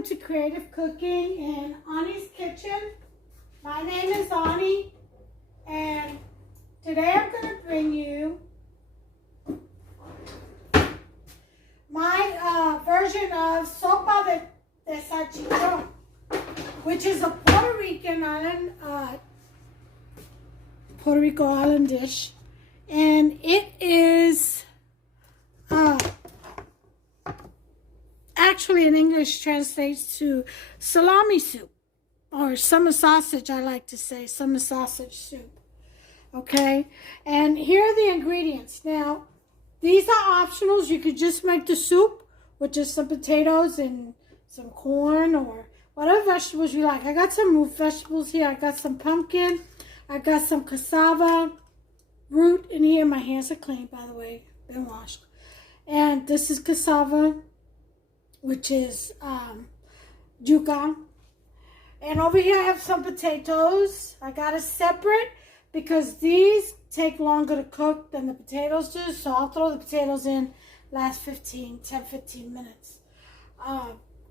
welcome to Creative Cooking in Ani's Kitchen. My name is Ani, and today I'm going to bring you my version of Sopa de Salchichon, which is a Puerto Rico island dish, and it is actually in English translates to salami soup, or summer sausage. I like to say summer sausage soup. Okay, and here are the ingredients. Now, these are optionals. You could just make the soup with just some potatoes and some corn or whatever vegetables you like. I got some root vegetables here. I got some pumpkin. I got some cassava root in here. My hands are clean, by the way, been washed. And this is cassava, which is yuca. And over here I have some potatoes. I got it separate because these take longer to cook than the potatoes do. So I'll throw the potatoes in last 10-15 minutes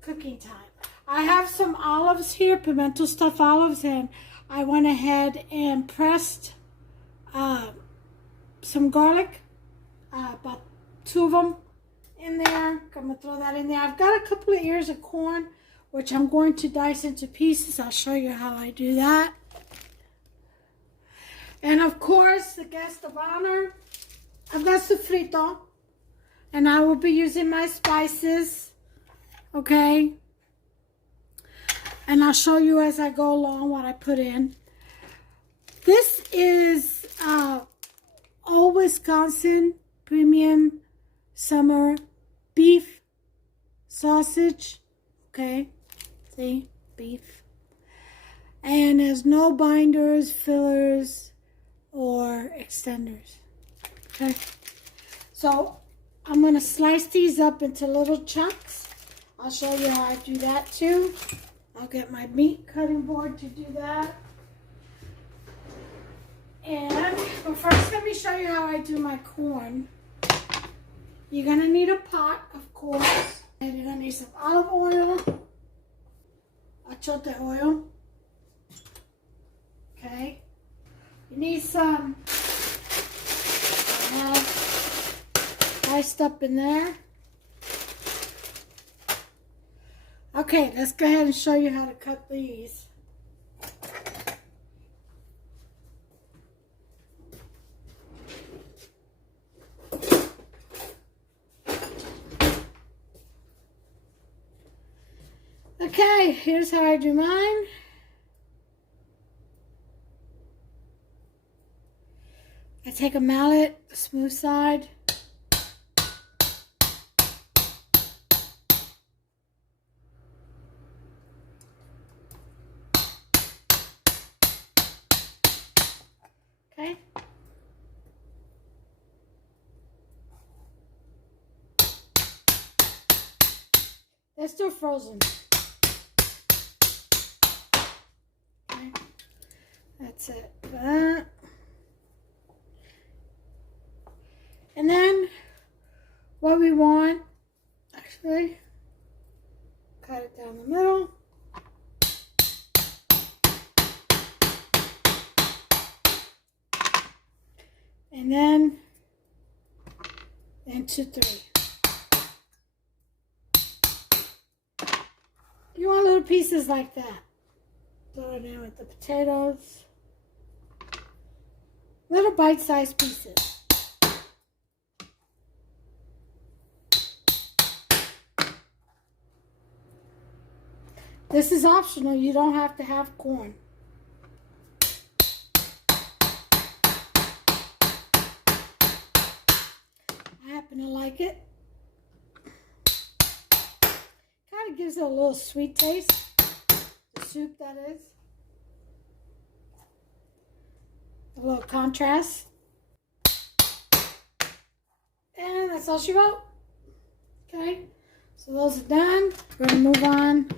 cooking time. I have some olives here, pimento stuffed olives, and I went ahead and pressed some garlic, about 2 of them in there. I'm going to throw that in there. I've got a couple of ears of corn, which I'm going to dice into pieces. I'll show you how I do that. And of course, the guest of honor, I've got sofrito, and I will be using my spices, okay? And I'll show you as I go along what I put in. This is Old Wisconsin premium summer beef sausage, okay? See, beef. And there's no binders, fillers, or extenders, okay? So I'm gonna slice these up into little chunks. I'll show you how I do that too. I'll get my meat cutting board to do that. But first, let me show you how I do my corn. You're going to need a pot, of course. And you're going to need some olive oil, achote oil. Okay. You need some diced up in there. Okay, let's go ahead and show you how to cut these. Okay, here's how I do mine. I take a mallet, the smooth side. Okay. They're still frozen. Okay. That's it for that. And then what we want, actually, cut it down the middle. And then into 3. You want little pieces like that. Throw it in with the potatoes. Little bite-sized pieces. This is optional. You don't have to have corn. I happen to like it. Kind of gives it a little sweet taste. The soup, that is. A little contrast. And that's all she wrote. Okay. So those are done. We're going to move on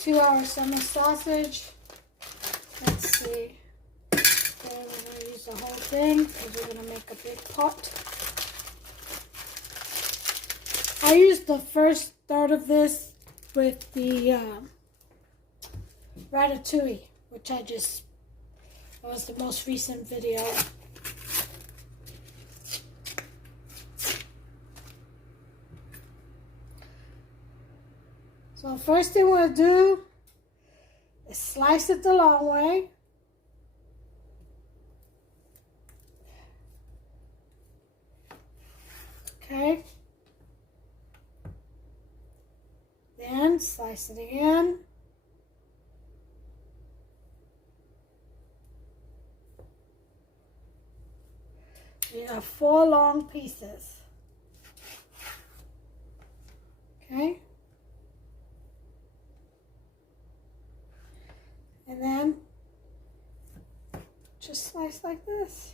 to our summer sausage. Let's see. Okay, we're going to use the whole thing because we're going to make a big pot. I used the first third of this with the ratatouille, which that was the most recent video. So first thing we're going to do is slice it the long way. Okay. Then slice it again. You got 4 long pieces. Okay. And then just slice like this.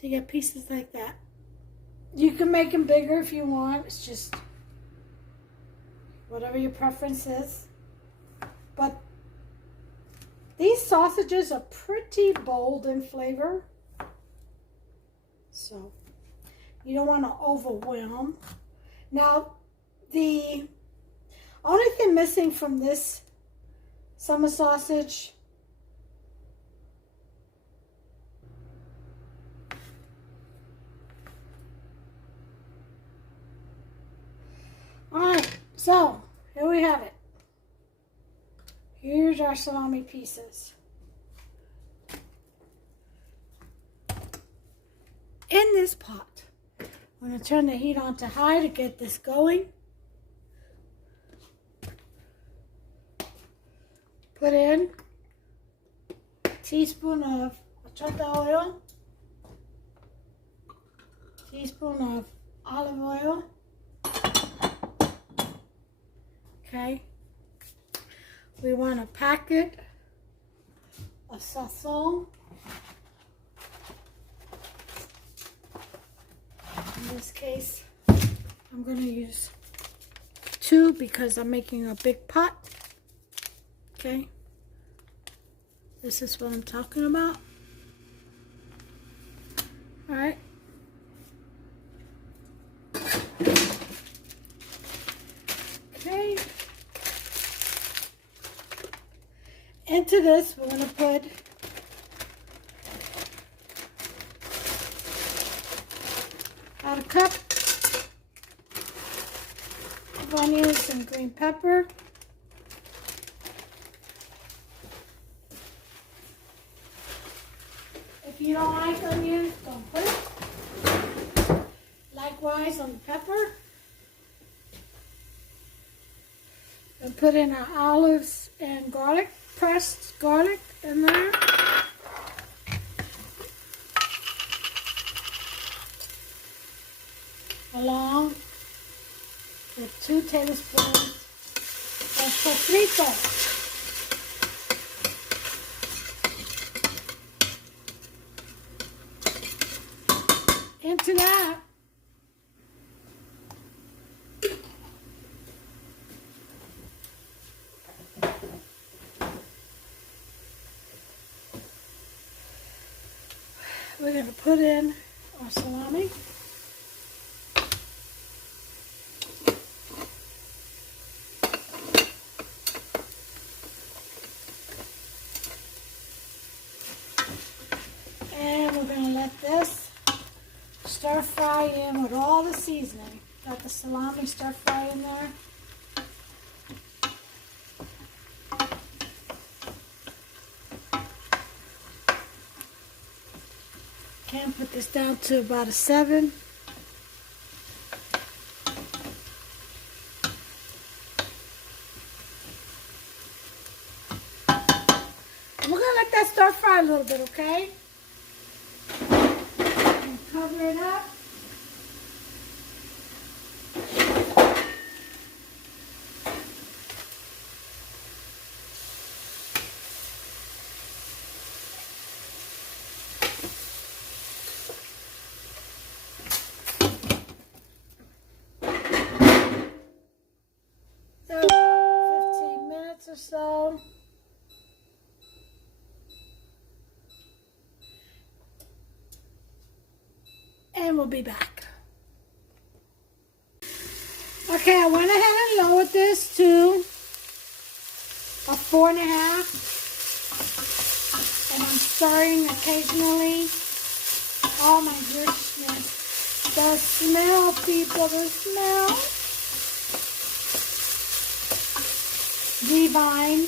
To get pieces like that. You can make them bigger if you want. It's just whatever your preference is. But these sausages are pretty bold in flavor. So you don't want to overwhelm. Now, the only thing missing from this summer sausage Alright, so here we have it. Here's our salami pieces. In this pot, I'm going to turn the heat on to high to get this going. Put in a teaspoon of achata oil, teaspoon of olive oil. Okay, we want a packet of sazon. In this case, I'm going to use 2 because I'm making a big pot. Okay, this is what I'm talking about. All right. Okay. Into this, we're going to put about a cup of onions and green pepper. If you don't like onions, don't put it. Likewise on the pepper. And put in our olives and garlic, pressed garlic in there. Along with 2 tablespoons of sofrito. Into that, we're going to put in our salami. And we're going to let this stir fry in with all the seasoning. Got the salami stir fry in there. Can put this down to about a 7. And we're gonna let that stir fry a little bit, okay? And cover it up. So, or so. And we'll be back. Okay, I went ahead and lowered this to a 4.5. And I'm stirring occasionally. Oh my goodness. The smell, people, the smell. Divine.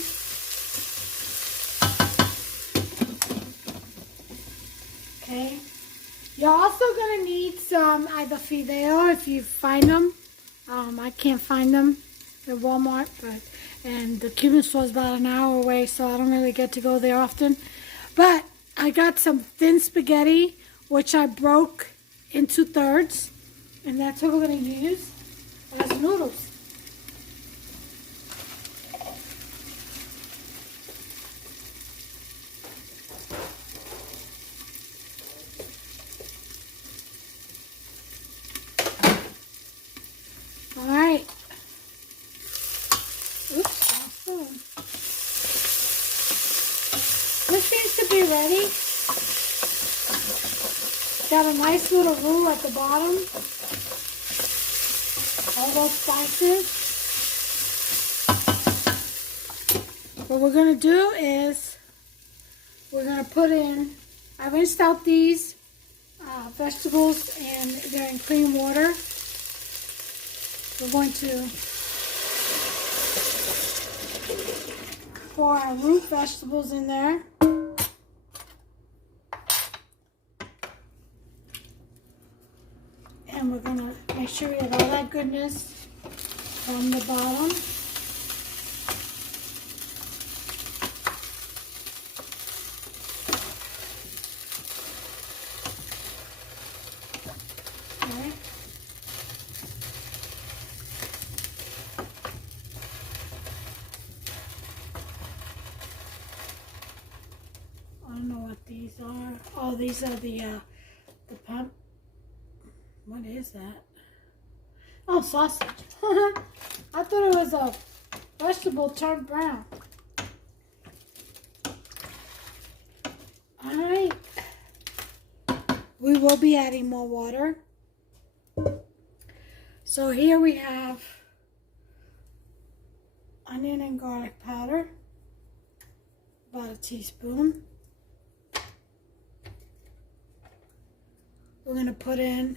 Okay. You're also going to need some either fideo if you find them. I can't find them at Walmart, and the Cuban store is about an hour away, so I don't really get to go there often. But I got some thin spaghetti, which I broke into thirds, and that's what we're going to use as noodles. All right. Oops, awesome. This seems to be ready. Got a nice little roux at the bottom. All those spices. What we're going to do is we're going to put in, I rinsed out these vegetables and they're in clean water. We're going to pour our root vegetables in there. And we're going to make sure we have all that goodness from the bottom. Okay. I don't know what these are. Oh, these are the pump. What is that? Oh, sausage. I thought it was a vegetable turned brown. All right. We will be adding more water. So here we have onion and garlic powder, about a teaspoon. We're going to put in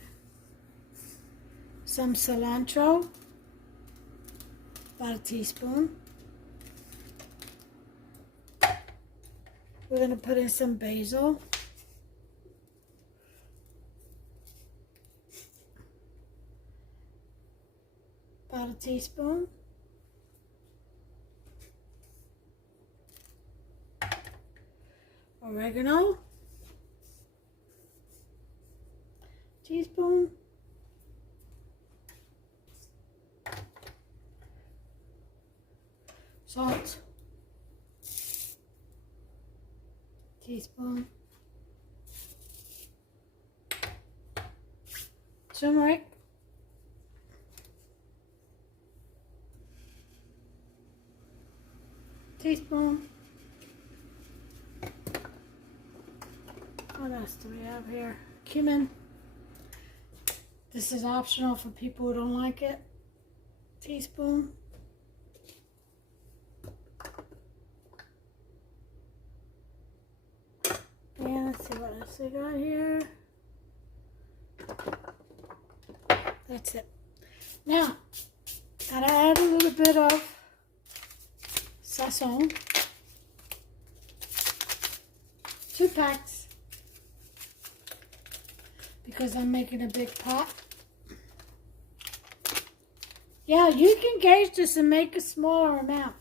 some cilantro, about a teaspoon. We're going to put in some basil. About a teaspoon. Oregano. Teaspoon. Salt. Teaspoon. Turmeric. Teaspoon. What else do we have here? Cumin. This is optional for people who don't like it. Teaspoon. Yeah, let's see what else we got here. That's it. Now, gotta add a little bit of sazon. 2 packs. Because I'm making a big pot. Yeah, you can gauge this and make a smaller amount.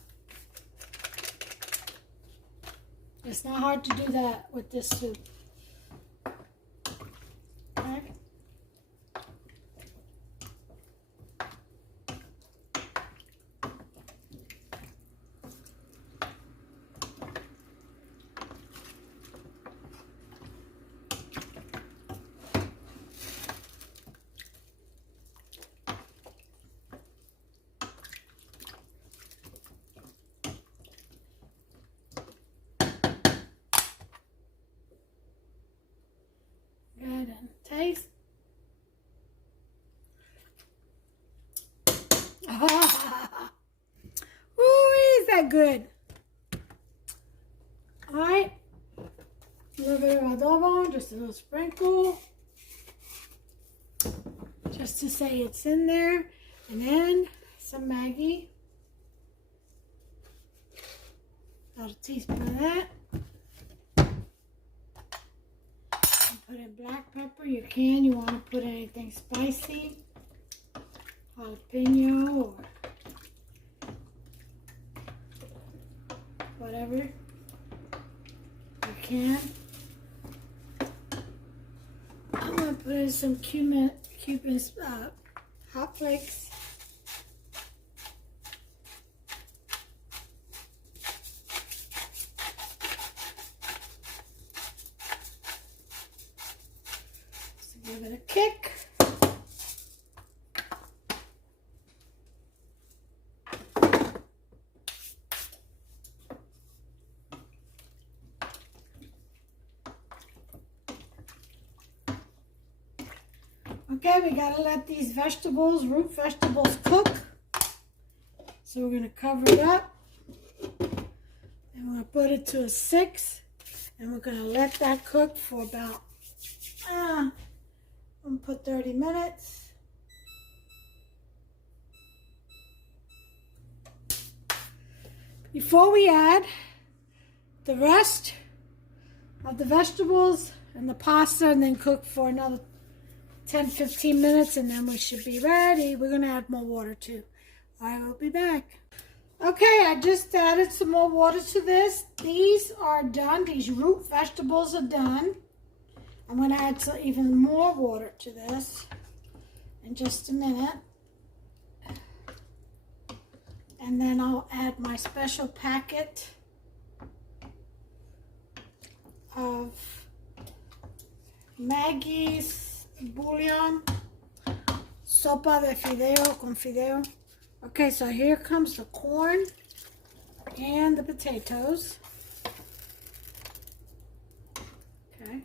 It's not hard to do that with this soup. Okay. that good. All right. A little bit of adobo, just a little sprinkle. Just to say it's in there. And then some Maggi. About a teaspoon of that. And put in black pepper. You can. You want to put anything spicy. Jalapeno or whatever. You can. I'm going to put in some cumin hot flakes. Just to give it a kick. Okay, we gotta let these vegetables, root vegetables, cook. So we're gonna cover it up. And we're gonna put it to a 6. And we're gonna let that cook for about, I'm gonna put 30 minutes. Before we add the rest of the vegetables and the pasta, and then cook for another 10-15 minutes, and then we should be ready. We're going to add more water too. All right, we'll be back. Okay, I just added some more water to this. These are done. These root vegetables are done. I'm going to add even more water to this in just a minute. And then I'll add my special packet of Maggie's bouillon, sopa de fideo con fideo. Okay, so here comes the corn and the potatoes. Okay.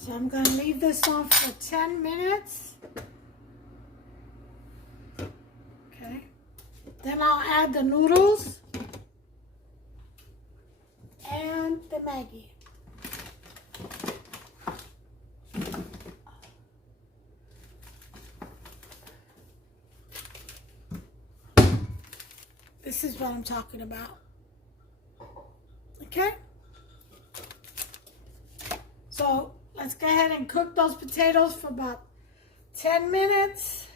So I'm going to leave this on for 10 minutes. Okay. Then I'll add the noodles and the Maggi. This is what I'm talking about. Okay? So let's go ahead and cook those potatoes for about 10 minutes.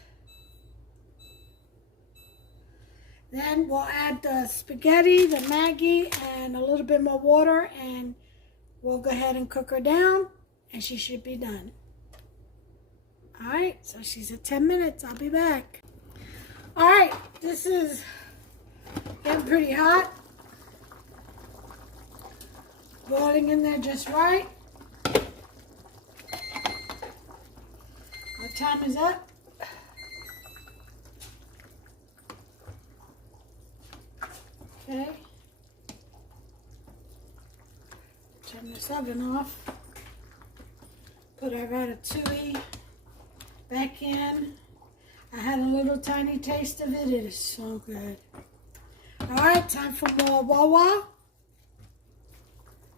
Then we'll add the spaghetti, the Maggi, and a little bit more water, and we'll go ahead and cook her down, and she should be done. All right, so she's at 10 minutes. I'll be back. All right, this is getting pretty hot. Boiling in there just right. Our time is up. Okay. Turn this oven off. Put our ratatouille back in. I had a little tiny taste of it. It is so good. All right, time for more wawa.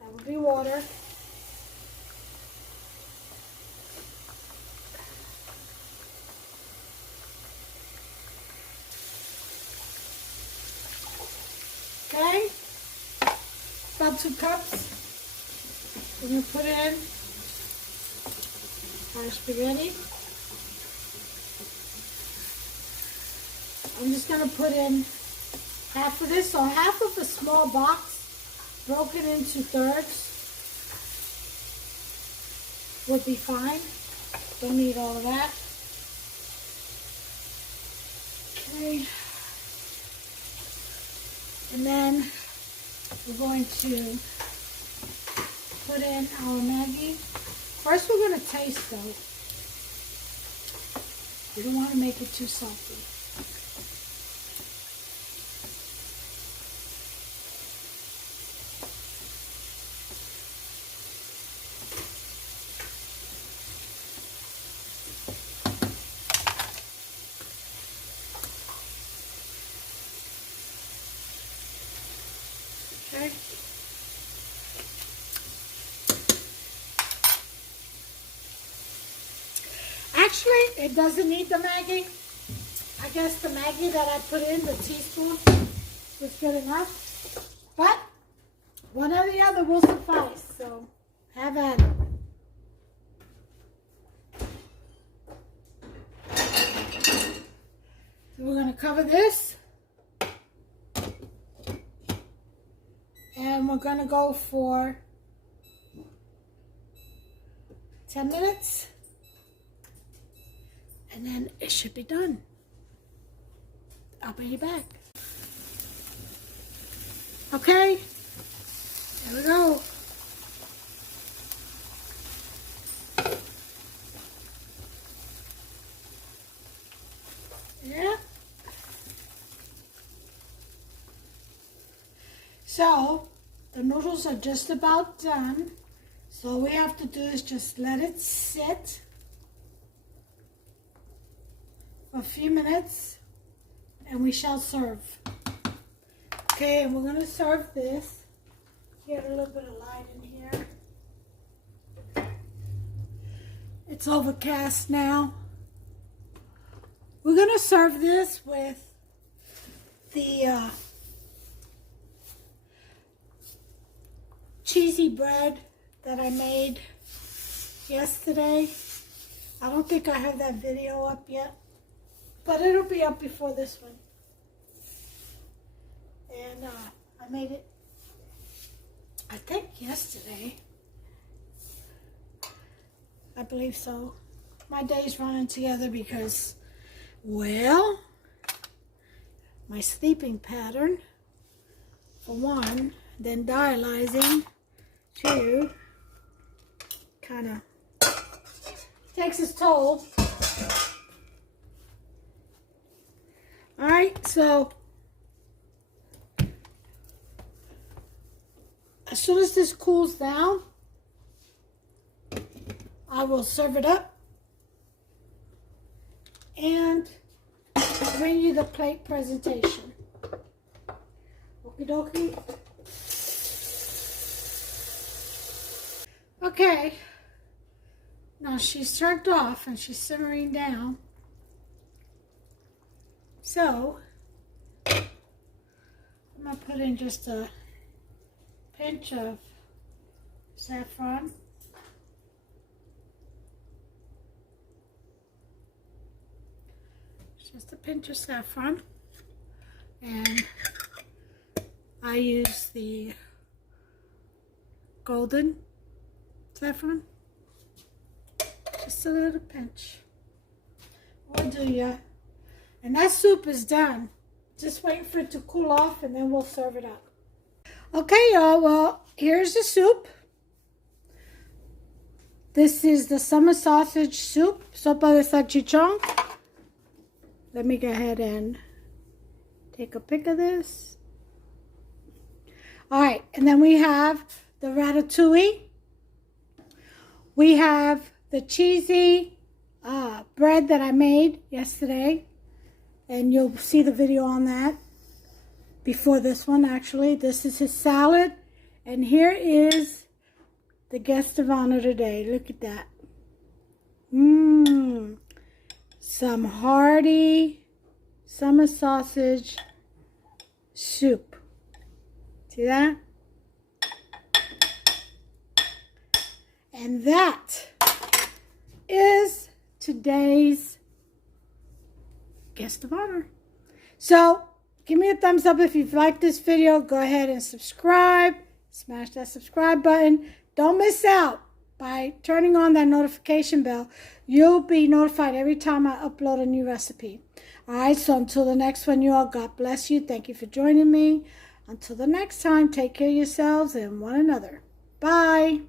That will be water. Okay, about 2 cups. We're going to put in our spaghetti. I'm just going to put in half of this, so half of the small box broken into thirds would be fine. Don't need all of that. Okay. And then we're going to put in our Maggi. First we're going to taste though. We don't want to make it too salty. actually, it doesn't need the Maggi. I guess the Maggi that I put in, the teaspoon, was good enough. But one or the other will suffice. So have at it. So we're going to cover this. And we're going to go for 10 minutes. And then it should be done. I'll bring you back. Okay. There we go. Yeah. So, the noodles are just about done. So all we have to do is just let it sit for a few minutes and we shall serve. Okay, and we're going to serve this. Get a little bit of light in here. It's overcast now. We're going to serve this with the cheesy bread that I made yesterday. I don't think I have that video up yet, but it'll be up before this one. And I made it, I think yesterday. I believe so. My day's running together because, well, my sleeping pattern, for one, then dialyzing, two, kind of takes its toll. All right, so as soon as this cools down, I will serve it up and bring you the plate presentation. Okie dokie. Okay, now she's turned off and she's simmering down. So, I'm going to put in just a pinch of saffron. Just a pinch of saffron. And I use the golden saffron. Just a little pinch. Will do ya. And that soup is done. Just wait for it to cool off and then we'll serve it up. Okay, y'all. Well, here's the soup. This is the summer sausage soup, Sopa de Salchichon. Let me go ahead and take a pic of this. All right, and then we have the ratatouille. We have the cheesy bread that I made yesterday. And you'll see the video on that before this one, actually. This is his salad. And here is the guest of honor today. Look at that. Some hearty summer sausage soup. See that? And that is today's guest of honor. So give me a thumbs up if you've liked this video. Go ahead and subscribe. Smash that subscribe button. Don't miss out by turning on that notification bell. You'll be notified every time I upload a new recipe. All right, so until the next one, you all, God bless you. Thank you for joining me. Until the next time, take care of yourselves and one another. Bye.